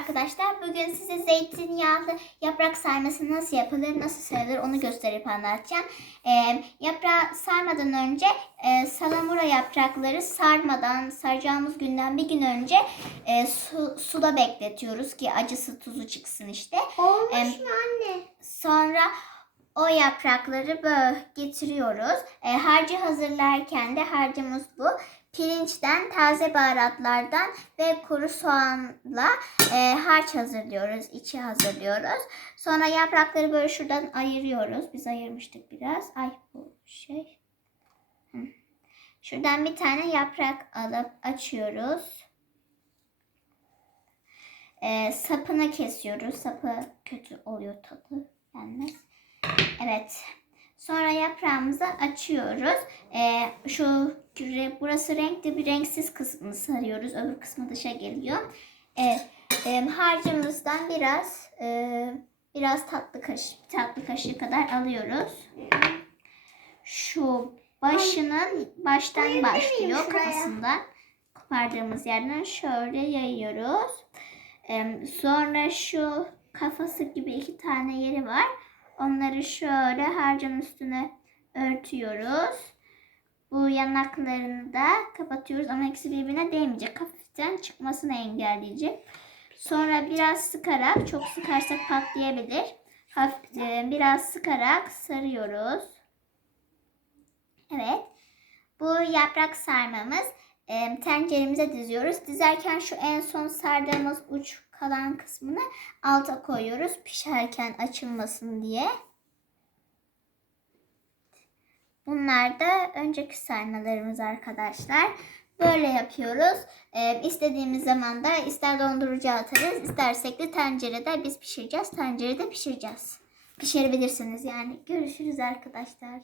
arkadaşlar. Bugün size zeytinyağlı yaprak sarması nasıl yapılır, nasıl sarılır onu gösterip anlatacağım. Ee, yaprağı sarmadan önce e, salamura yaprakları sarmadan, saracağımız günden bir gün önce e, su, suda bekletiyoruz ki acısı tuzu çıksın işte. Olmuş Em, mu anne? Sonra o yaprakları böyle getiriyoruz. E, harcı hazırlarken de harcımız bu. Pirinçten, taze baharatlardan ve kuru soğanla e, harç hazırlıyoruz, içi hazırlıyoruz. Sonra yaprakları böyle şuradan ayırıyoruz. Biz ayırmıştık biraz. Ay bu şey. Şuradan bir tane yaprak alıp açıyoruz. E, sapını kesiyoruz. Sapı kötü oluyor tadı. Yenmez. Evet. Sonra yaprağımızı açıyoruz. Ee, şu burası renkli bir renksiz kısmını sarıyoruz. Öbür kısmı dışa geliyor. Evet. e, harcımızdan biraz e, biraz tatlı kaşık tatlı kaşığı kadar alıyoruz. Şu başının baştan başlıyor kafasından kopardığımız yerden şöyle yayıyoruz. Ee, sonra şu kafası gibi iki tane yeri var. Onları şöyle harcın üstüne örtüyoruz. Bu yanaklarını da kapatıyoruz ama ikisi birbirine değmeyecek. Hafiften çıkmasını engelleyecek. Sonra biraz sıkarak, çok sıkarsak patlayabilir. Hafif, e, biraz sıkarak sarıyoruz. Evet. Bu yaprak sarmamız e, diziyoruz. Dizerken şu en son sardığımız uç kalan kısmını alta koyuyoruz pişerken açılmasın diye. Bunlar da önceki sarmalarımız arkadaşlar. Böyle yapıyoruz. Ee, istediğimiz zaman da ister dondurucuya atarız, istersek de tencerede biz pişireceğiz. Tencerede pişireceğiz. Pişirebilirsiniz yani. Görüşürüz arkadaşlar.